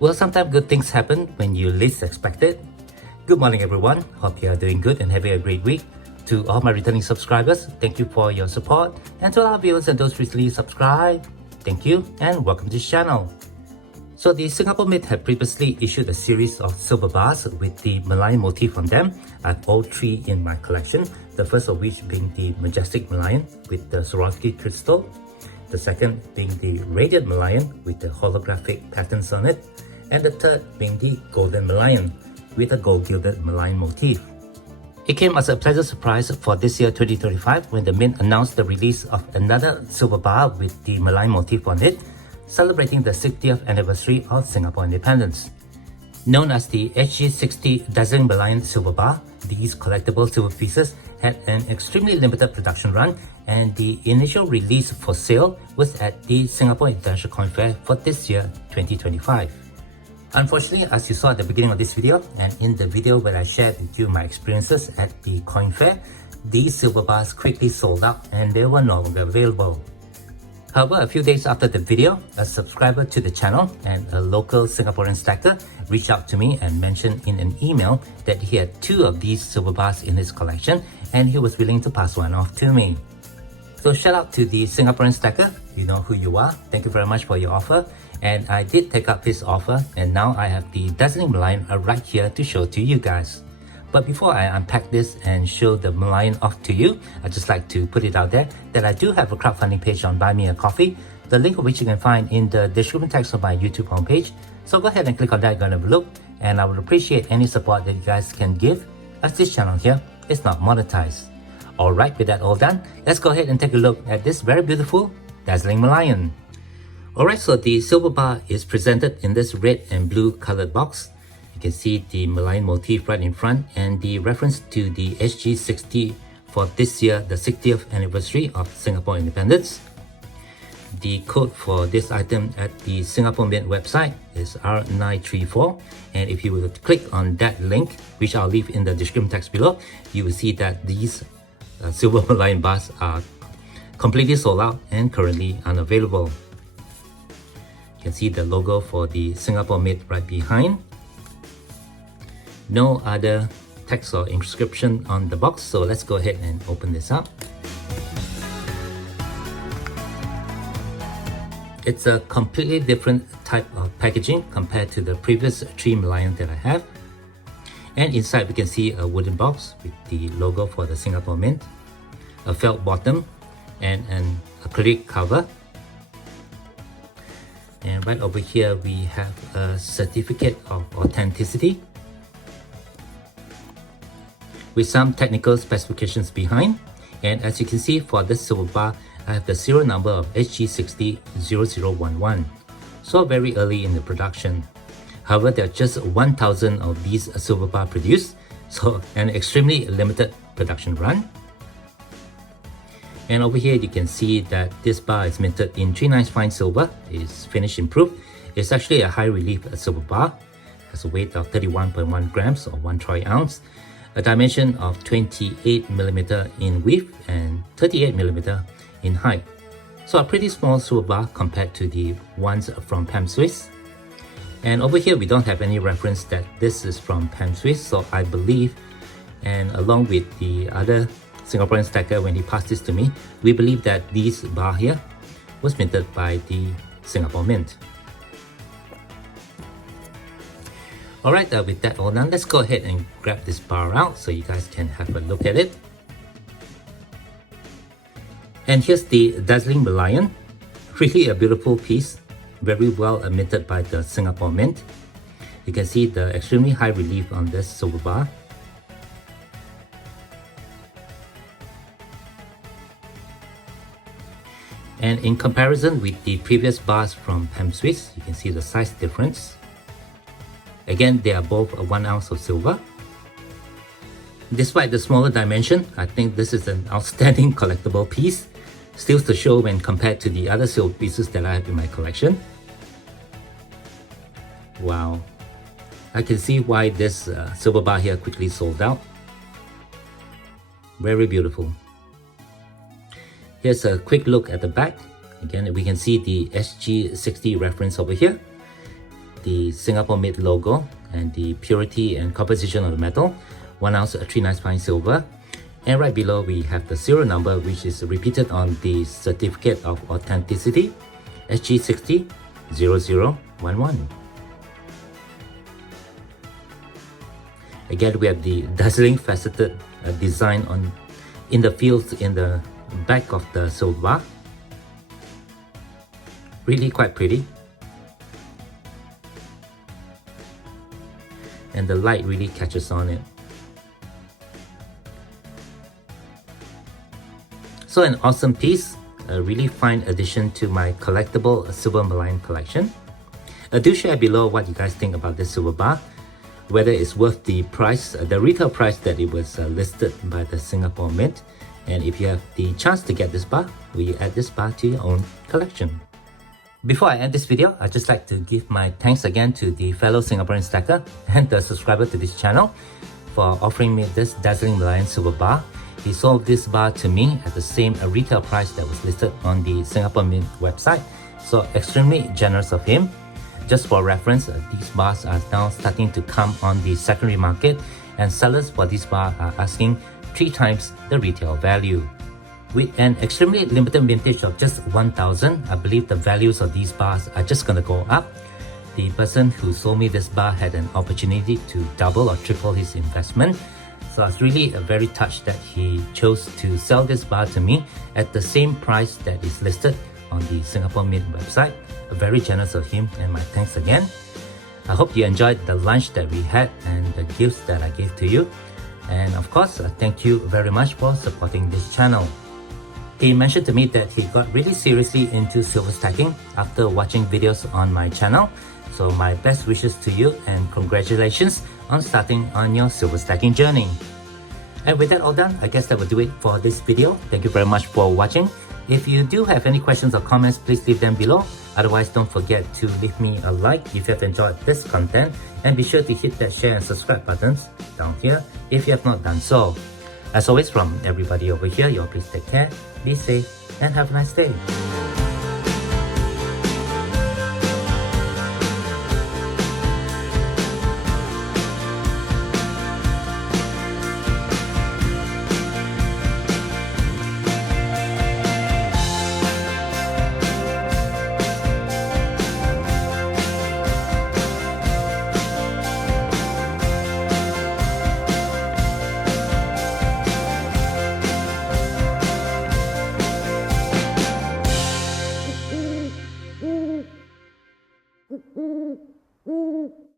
Well, sometimes good things happen when you least expect it. Good morning, everyone. Hope you are doing good and having a great week. To all my returning subscribers, thank you for your support. And to all our viewers and those recently subscribed, thank you and welcome to this channel. So the Singapore Mint had previously issued a series of silver bars with the Merlion motif on them. I have all three in my collection, the first of which being the Majestic Merlion with the Swarovski crystal, the second being the Radiant Merlion with the holographic patterns on it, and the third being the Golden Merlion with a gold-gilded Merlion motif. It came as a pleasant surprise for this year 2025 when the Mint announced the release of another silver bar with the Merlion motif on it, celebrating the 60th anniversary of Singapore independence. Known as the SG60 Dazzling Merlion silver bar, these collectible silver pieces had an extremely limited production run, and the initial release for sale was at the Singapore International Coin Fair for this year 2025. Unfortunately, as you saw at the beginning of this video and in the video where I shared with you my experiences at the coin fair, these silver bars quickly sold out and they were no longer available. However, a few days after the video, a subscriber to the channel and a local Singaporean stacker reached out to me and mentioned in an email that he had two of these silver bars in his collection and he was willing to pass one off to me. So shout out to the Singaporean stacker, you know who you are, thank you very much for your offer. And I did take up his offer and now I have the Dazzling Merlion right here to show to you guys. But before I unpack this and show the Merlion off to you, I'd just like to put it out there that I do have a crowdfunding page on Buy Me a Coffee, the link of which you can find in the description text of my YouTube homepage. So go ahead and click on that, go and have a look, and I would appreciate any support that you guys can give as this channel here is not monetized. Alright, with that all done, let's go ahead and take a look at this very beautiful Dazzling Merlion. Alright, so the silver bar is presented in this red and blue colored box. You can see the Merlion motif right in front and the reference to the SG60 for this year, the 60th anniversary of Singapore independence. The code for this item at the Singapore Mint website is R934, and if you were to click on that link, which I'll leave in the description text below, you will see that these silver Merlion bars are completely sold out and currently unavailable. You can see the logo for the Singapore Mint right behind. No other text or inscription on the box, so let's go ahead and open this up. It's a completely different type of packaging compared to the previous three Merlion that I have. And inside we can see a wooden box with the logo for the Singapore Mint, a felt bottom, and an acrylic cover. And right over here we have a certificate of authenticity with some technical specifications behind. And as you can see, for this silver bar, I have the serial number of SG60 so very early in the production. However, there are just 1,000 of these silver bar produced, so an extremely limited production run. And over here you can see that this bar is minted in 39 fine silver, is finished improved. It's actually a high relief silver bar, has a weight of 31.1 grams or 1 troy ounce, a dimension of 28mm in width and 38mm in height. So a pretty small silver bar compared to the ones from Pam Swiss. And over here we don't have any reference that this is from Pam Swiss, so I believe, and along with the other Singaporean stacker when he passed this to me, we believe that this bar here was minted by the Singapore Mint. Alright, with that all done, let's go ahead and grab this bar out so you guys can have a look at it. And here's the Dazzling Merlion, really a beautiful piece, very well minted by the Singapore Mint. You can see the extremely high relief on this silver bar. And in comparison with the previous bars from Pam Swiss, you can see the size difference. Again, they are both 1 ounce of silver. Despite the smaller dimension, I think this is an outstanding collectible piece. Still to show when compared to the other silver pieces that I have in my collection. Wow. I can see why this silver bar here quickly sold out. Very beautiful. Here's a quick look at the back. Again, we can see the SG60 reference over here. the Singapore made logo and the purity and composition of the metal, 1 ounce 3/9 fine silver. And right below we have the serial number, which is repeated on the certificate of authenticity, SG60 0011. Again, we have the dazzling faceted design in the fields in the back of the silver bar. Really quite pretty. And the light really catches on it. So an awesome piece, a really fine addition to my collectible silver Merlion collection. Do share below what you guys think about this silver bar, whether it's worth the price, the retail price that it was listed by the Singapore Mint. And if you have the chance to get this bar, will you add this bar to your own collection? Before I end this video, I'd just like to give my thanks again to the fellow Singaporean stacker and the subscriber to this channel for offering me this Dazzling Merlion silver bar. He sold this bar to me at the same retail price that was listed on the Singapore Mint website. So extremely generous of him. Just for reference, these bars are now starting to come on the secondary market, and sellers for this bar are asking 3 times the retail value. With an extremely limited vintage of just 1,000, I believe the values of these bars are just gonna go up. The person who sold me this bar had an opportunity to double or triple his investment. So I was really very touched that he chose to sell this bar to me at the same price that is listed on the Singapore Mint website. Very generous of him, and my thanks again. I hope you enjoyed the lunch that we had and the gifts that I gave to you. And of course, thank you very much for supporting this channel. He mentioned to me that he got really seriously into silver stacking after watching videos on my channel. So my best wishes to you and congratulations on starting on your silver stacking journey. And with that all done, I guess that will do it for this video. Thank you very much for watching. If you do have any questions or comments, please leave them below. Otherwise, don't forget to leave me a like if you have enjoyed this content, and be sure to hit that share and subscribe buttons down here if you have not done so. As always, from everybody over here, you all please take care, be safe, and have a nice day. Mm-hmm.